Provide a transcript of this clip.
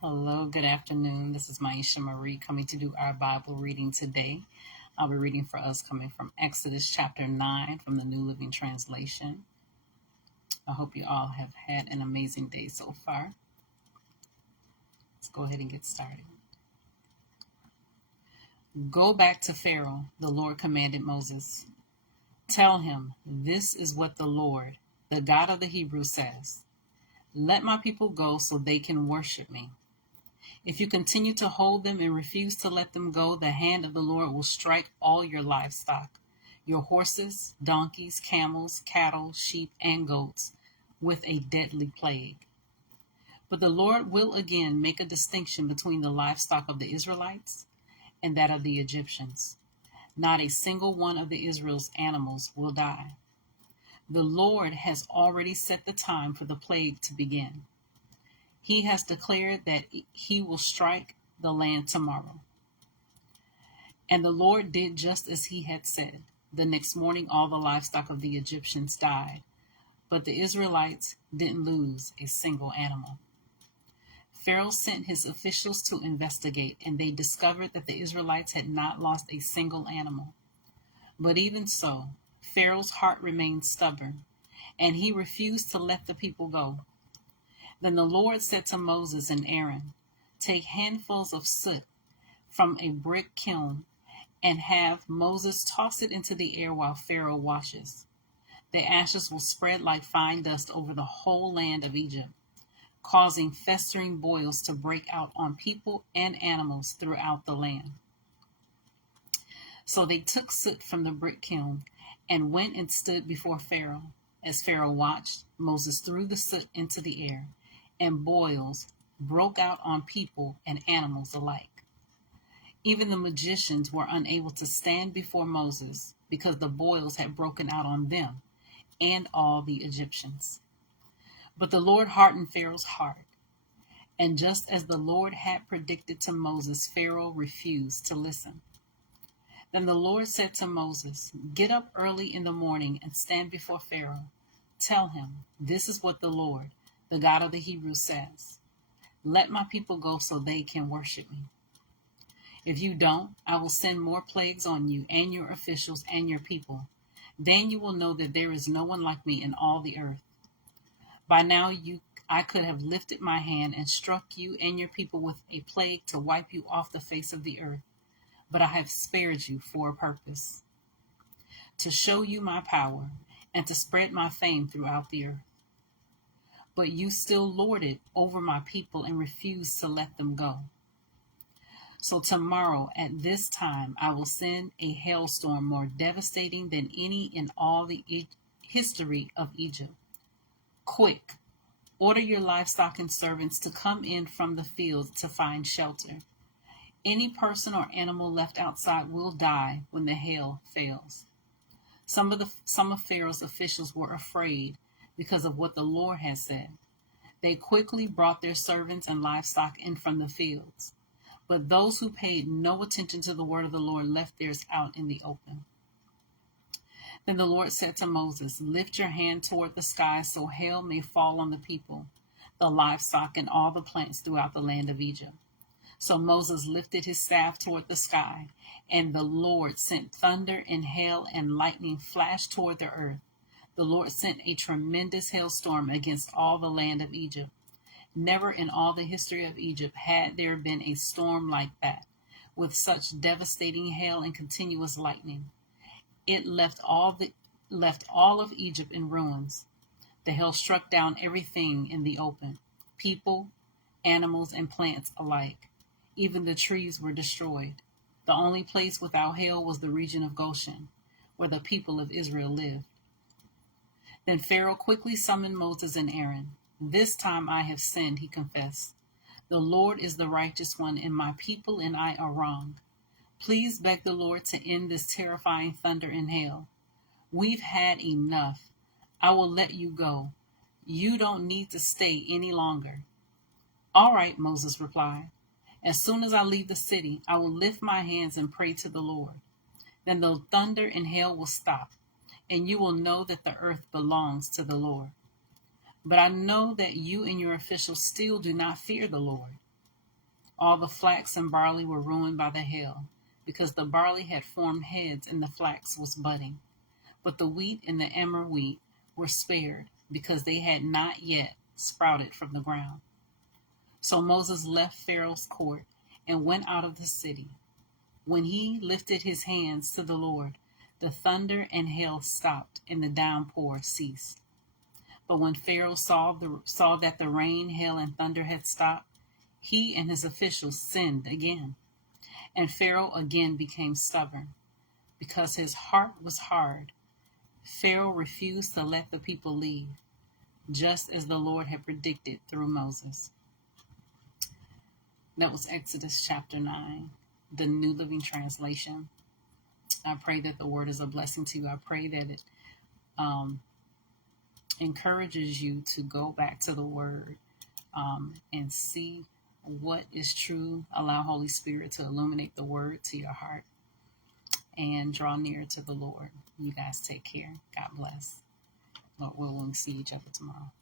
Hello, good afternoon. This is Myesha Marie coming to do our Bible reading today. I'll be reading for us coming from Exodus chapter 9 from the New Living Translation. I hope you all have had an amazing day so far. Let's go ahead and get started. Go back to Pharaoh, the Lord commanded Moses. Tell him, this is what the Lord, the God of the Hebrews, says. Let my people go so they can worship me. If you continue to hold them and refuse to let them go, the hand of the Lord will strike all your livestock, your horses, donkeys, camels, cattle, sheep, and goats, with a deadly plague. But the Lord will again make a distinction between the livestock of the Israelites and that of the Egyptians. Not a single one of the Israel's animals will die. The Lord has already set the time for the plague to begin. He has declared that he will strike the land tomorrow. And the Lord did just as he had said. The next morning, all the livestock of the Egyptians died, but the Israelites didn't lose a single animal. Pharaoh sent his officials to investigate, and they discovered that the Israelites had not lost a single animal. But even so, Pharaoh's heart remained stubborn, and he refused to let the people go. Then the Lord said to Moses and Aaron, take handfuls of soot from a brick kiln and have Moses toss it into the air while Pharaoh washes. The ashes will spread like fine dust over the whole land of Egypt, causing festering boils to break out on people and animals throughout the land. So they took soot from the brick kiln and went and stood before Pharaoh. As Pharaoh watched, Moses threw the soot into the air, and boils broke out on people and animals alike. Even the magicians were unable to stand before Moses because the boils had broken out on them and all the Egyptians. But the Lord hardened Pharaoh's heart, and just as the Lord had predicted to Moses, Pharaoh refused to listen. Then the Lord said to Moses, get up early in the morning and stand before Pharaoh. Tell him, this is what the Lord, the God of the Hebrews, says. Let my people go so they can worship me. If you don't, I will send more plagues on you and your officials and your people. Then you will know that there is no one like me in all the earth. By now I could have lifted my hand and struck you and your people with a plague to wipe you off the face of the earth. But I have spared you for a purpose, to show you my power and to spread my fame throughout the earth. But you still lord it over my people and refuse to let them go. So tomorrow at this time I will send a hailstorm more devastating than any in all the history of Egypt. Quick, order your livestock and servants to come in from the fields to find shelter. Any person or animal left outside will die when the hail fails. Some of Pharaoh's officials were afraid because of what the Lord had said. They quickly brought their servants and livestock in from the fields. But those who paid no attention to the word of the Lord left theirs out in the open. Then the Lord said to Moses, lift your hand toward the sky so hail may fall on the people, the livestock, and all the plants throughout the land of Egypt. So Moses lifted his staff toward the sky, and the Lord sent thunder and hail and lightning flashed toward the earth. The Lord sent a tremendous hailstorm against all the land of Egypt. Never in all the history of Egypt had there been a storm like that, with such devastating hail and continuous lightning. It left all of Egypt in ruins. The hail struck down everything in the open, people, animals, and plants alike. Even the trees were destroyed. The only place without hail was the region of Goshen, where the people of Israel lived. Then Pharaoh quickly summoned Moses and Aaron. This time I have sinned, he confessed. The Lord is the righteous one, and my people and I are wrong. Please beg the Lord to end this terrifying thunder and hail. We've had enough. I will let you go. You don't need to stay any longer. All right, Moses replied. As soon as I leave the city, I will lift my hands and pray to the Lord. Then the thunder and hail will stop, and you will know that the earth belongs to the Lord. But I know that you and your officials still do not fear the Lord. All the flax and barley were ruined by the hail, because the barley had formed heads and the flax was budding. But the wheat and the emmer wheat were spared, because they had not yet sprouted from the ground. So Moses left Pharaoh's court and went out of the city. When he lifted his hands to the Lord, the thunder and hail stopped and the downpour ceased. But when Pharaoh saw that the rain, hail, and thunder had stopped, he and his officials sinned again. And Pharaoh again became stubborn. Because his heart was hard, Pharaoh refused to let the people leave, just as the Lord had predicted through Moses. That was Exodus chapter 9, the New Living Translation. I pray that the word is a blessing to you. I pray that it encourages you to go back to the word and see what is true. Allow Holy Spirit to illuminate the word to your heart and draw near to the Lord. You guys take care. God bless. Lord willing, we'll see each other tomorrow.